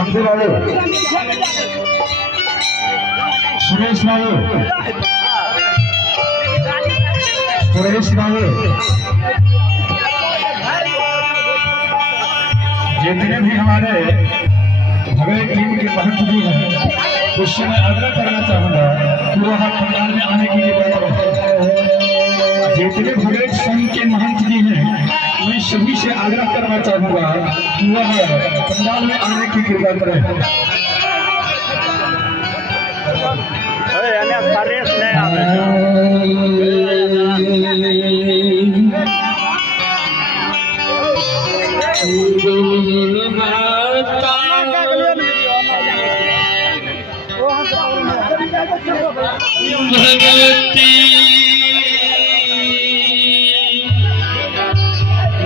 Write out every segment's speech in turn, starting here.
रामदेव बाबू, सुरेश बाबू, सुरेश बाबू, जितने भी हमारे भगवे टीम के महंत जी हैं, उससे मैं आग्रह करना चाहूंगा कि वह पंडाल में आने की कृपा करें। जितने भगवे संघ के महंत जी हैं, मैं सभी से आग्रह करना चाहूंगा कि वह पंडाल में आने की कृपा करें। भगवती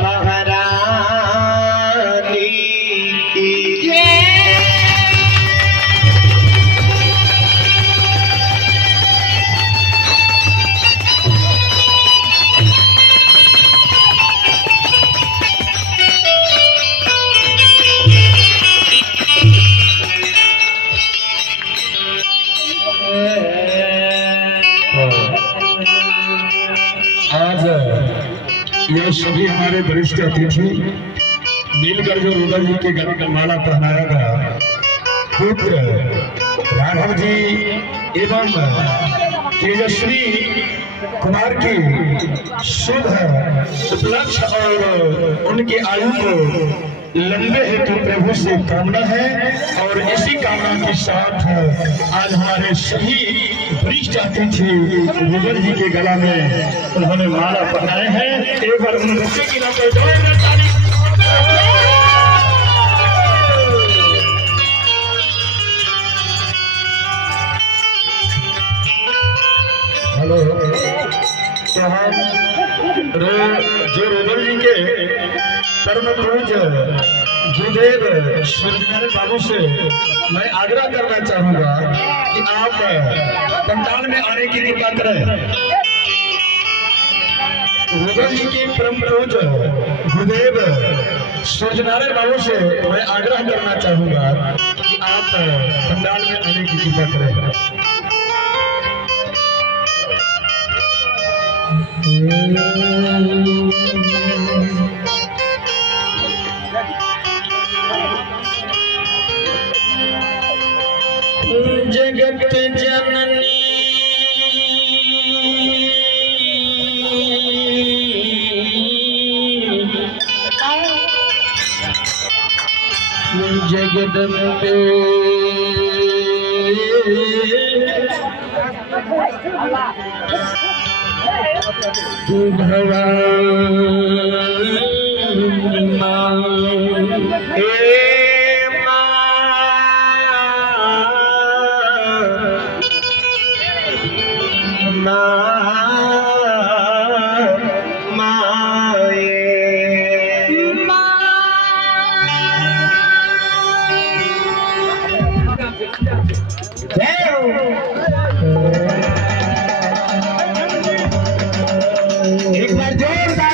महारानी की आज ये सभी हमारे वरिष्ठ अतिथि मिलकर जो रुदल जी के गले में माला पहनाया गया, पुत्र राघव जी एवं तेजस्वी कुमार की शुभ उपलक्ष्य और उनकी आयु को लंबे हेतु प्रभु से कामना है। और इसी कामना के साथ आज हमारे सभी वरिष्ठ अतिथि रुदल जी के गला में उन्होंने माला पहनाए हैं। एक बार उन बच्चे की नाम पर हेलो, तो हम जो रुदल जी के परम पूज्य गुरुदेव सूर्यनारायण बाबू से मैं आग्रह करना चाहूंगा कि आप पंडाल में आने की कृपा करें। रुदल जी के परम पूज्य गुरुदेव सूर्यनारायण बाबू से मैं आग्रह करना चाहूंगा कि आप पंडाल में आने की कृपा करें। जगत जननी जगदम्बे भवानी मां एक बार जोरदार